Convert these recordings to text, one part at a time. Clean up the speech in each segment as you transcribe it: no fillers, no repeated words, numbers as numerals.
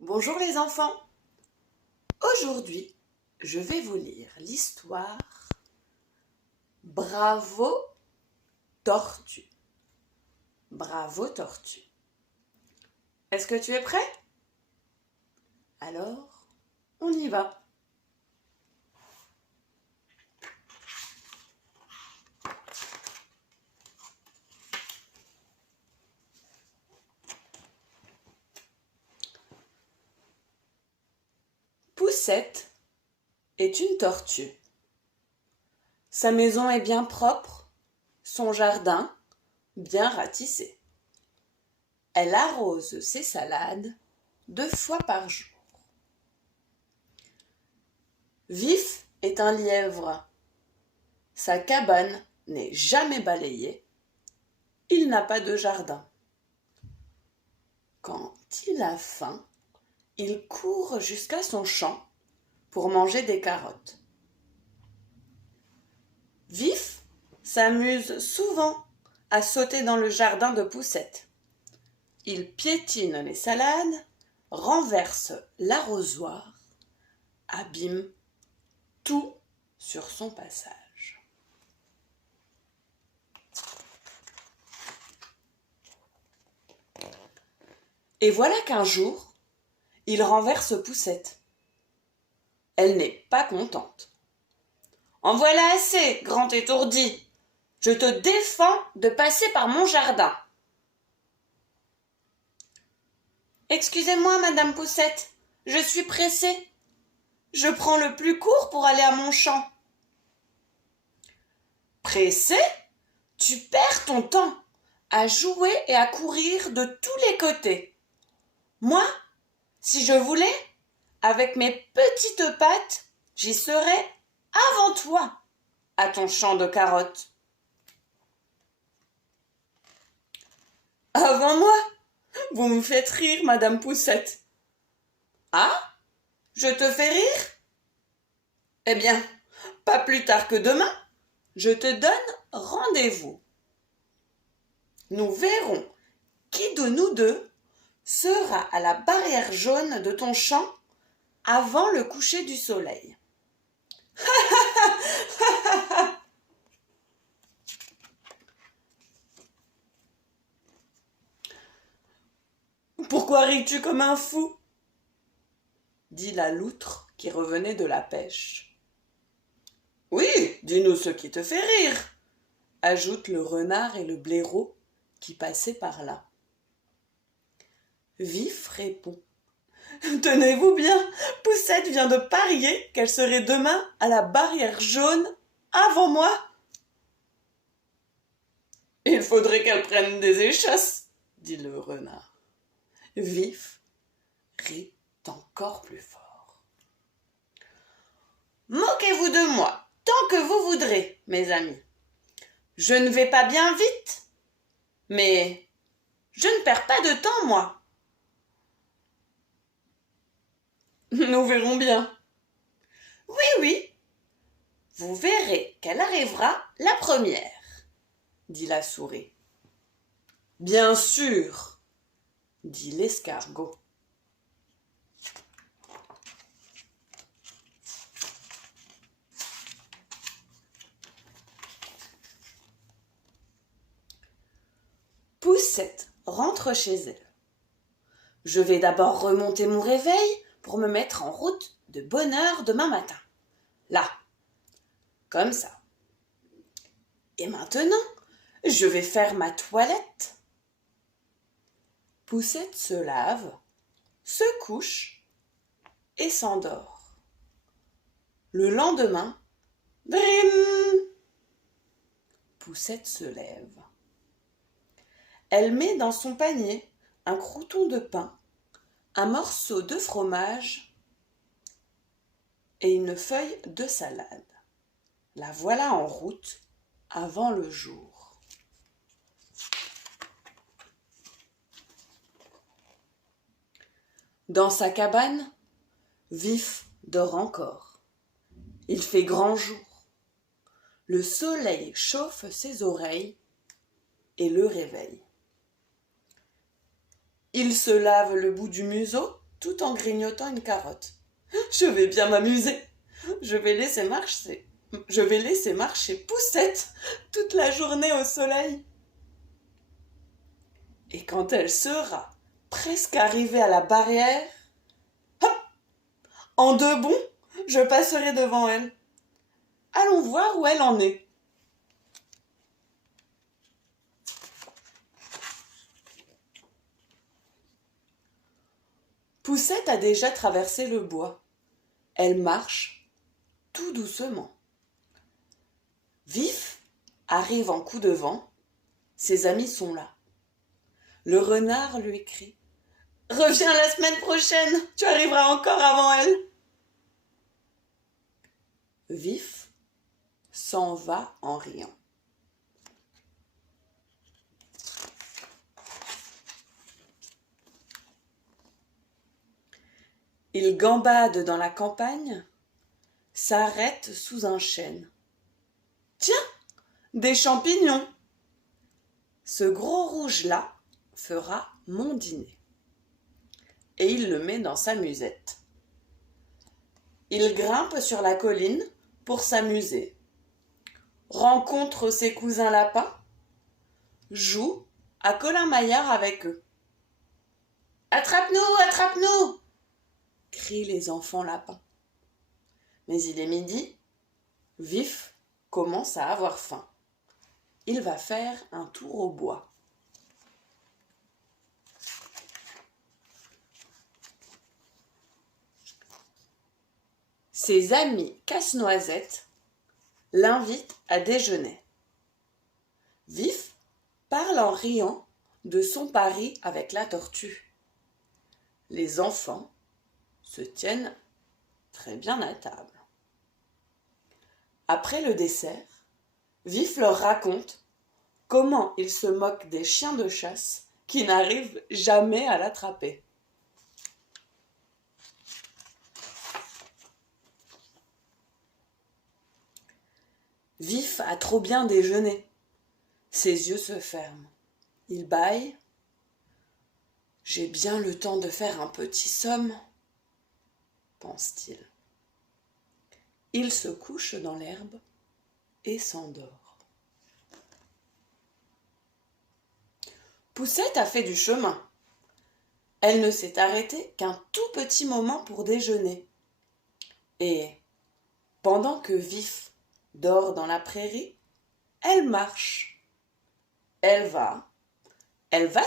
Bonjour les enfants. Aujourd'hui, je vais vous lire l'histoire Bravo Tortue. Bravo Tortue. Est-ce que tu es prêt? Alors, on y va. Poussette est une tortue. Sa maison est bien propre, son jardin bien ratissé. Elle arrose ses salades 2 fois par jour. Vif est un lièvre. Sa cabane n'est jamais balayée. Il n'a pas de jardin. Quand il a faim, il court jusqu'à son champ pour manger des carottes. Vif s'amuse souvent à sauter dans le jardin de Poussette. Il piétine les salades, renverse l'arrosoir, abîme tout sur son passage. Et voilà qu'un jour, il renverse Poussette. Elle n'est pas contente. « En voilà assez, grand étourdi. Je te défends de passer par mon jardin. »« Excusez-moi, Madame Poussette, je suis pressée. Je prends le plus court pour aller à mon champ. »« Pressée ? Tu perds ton temps à jouer et à courir de tous les côtés. Moi, si je voulais, avec mes petites pattes, j'y serais avant toi à ton champ de carottes. »« Avant moi ? Vous me faites rire, Madame Poussette. »« Ah ? Je te fais rire ? Eh bien, pas plus tard que demain, je te donne rendez-vous. Nous verrons qui de nous deux sera à la barrière jaune de ton champ avant le coucher du soleil. » « Pourquoi ris-tu comme un fou ?» dit la loutre qui revenait de la pêche. « Oui, dis-nous ce qui te fait rire » ajoutent le renard et le blaireau qui passaient par là. Vif répond. « Tenez-vous bien, Poussette vient de parier qu'elle serait demain à la barrière jaune avant moi. »« Il faudrait qu'elle prenne des échasses, dit le renard. Vif rit encore plus fort. « Moquez-vous de moi tant que vous voudrez, mes amis. Je ne vais pas bien vite, mais je ne perds pas de temps, moi. »« Nous verrons bien. »« Oui, oui, vous verrez qu'elle arrivera la première, dit la souris. »« Bien sûr, dit l'escargot. » Poussette rentre chez elle. « Je vais d'abord remonter mon réveil pour me mettre en route de bonne heure demain matin. Là, comme ça. Et maintenant, je vais faire ma toilette. » Poussette se lave, se couche et s'endort. Le lendemain, brim, Poussette se lève. Elle met dans son panier un crouton de pain, un morceau de fromage et une feuille de salade. La voilà en route avant le jour. Dans sa cabane, Vif dort encore. Il fait grand jour. Le soleil chauffe ses oreilles et le réveille. Il se lave le bout du museau tout en grignotant une carotte. Je vais bien m'amuser. Je vais laisser marcher Poussette toute la journée au soleil. Et quand elle sera presque arrivée à la barrière, hop, en deux bonds, je passerai devant elle. Allons voir où elle en est. Poussette a déjà traversé le bois. Elle marche tout doucement. Vif arrive en coup de vent. Ses amis sont là. Le renard lui crie: reviens la semaine prochaine, tu arriveras encore avant elle. Vif s'en va en riant. Il gambade dans la campagne, s'arrête sous un chêne. Tiens, des champignons! Ce gros rouge-là fera mon dîner. Et il le met dans sa musette. Il grimpe sur la colline pour s'amuser, rencontre ses cousins lapins, joue à Colin-Maillard avec eux. Attrape-nous, attrape-nous! Crient les enfants lapins. Mais il est midi, Vif commence à avoir faim. Il va faire un tour au bois. Ses amis Casse-Noisette l'invitent à déjeuner. Vif parle en riant de son pari avec la tortue. Les enfants se tiennent très bien à table. Après le dessert, Vif leur raconte comment il se moque des chiens de chasse qui n'arrivent jamais à l'attraper. Vif a trop bien déjeuné. Ses yeux se ferment. Il bâille. J'ai bien le temps de faire un petit somme, pense-t-il. Il se couche dans l'herbe et s'endort. Poussette a fait du chemin. Elle ne s'est arrêtée qu'un tout petit moment pour déjeuner. Et pendant que Vif dort dans la prairie, elle marche. Elle va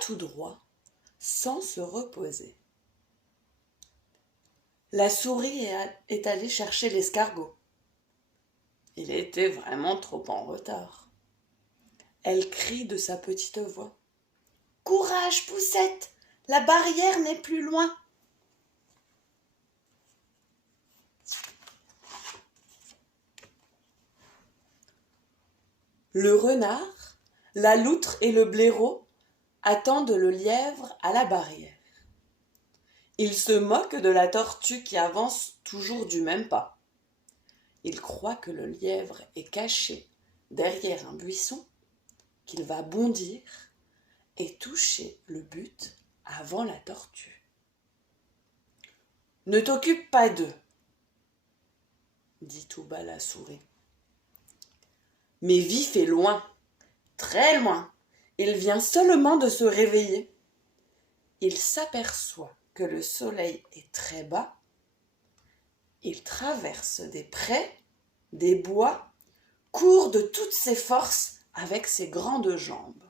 tout droit, sans se reposer. La souris est allée chercher l'escargot. Il était vraiment trop en retard. Elle crie de sa petite voix: courage, Poussette, la barrière n'est plus loin. Le renard, la loutre et le blaireau attendent le lièvre à la barrière. Ils se moquent de la tortue qui avance toujours du même pas. Ils croient que le lièvre est caché derrière un buisson, qu'il va bondir et toucher le but avant la tortue. Ne t'occupe pas d'eux, dit tout bas la souris. Mais Vif est loin, très loin. Il vient seulement de se réveiller. Il s'aperçoit que le soleil est très bas. Il traverse des prés, des bois, court de toutes ses forces avec ses grandes jambes.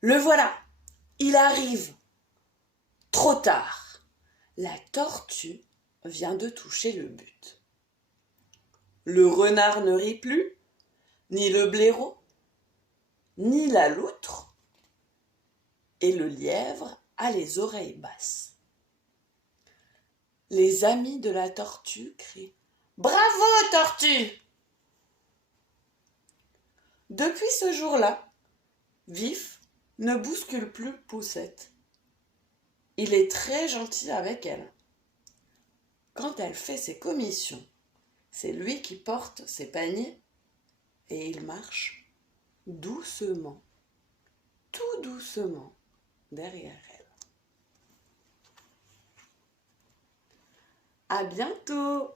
Le voilà, il arrive. Trop tard. La tortue vient de toucher le but. Le renard ne rit plus, ni le blaireau, ni la loutre, et le lièvre a les oreilles basses. Les amis de la tortue crient: bravo, tortue! Depuis ce jour-là, Vif ne bouscule plus Poussette. Il est très gentil avec elle. Quand elle fait ses commissions, c'est lui qui porte ses paniers et il marche doucement, tout doucement, derrière elle. À bientôt!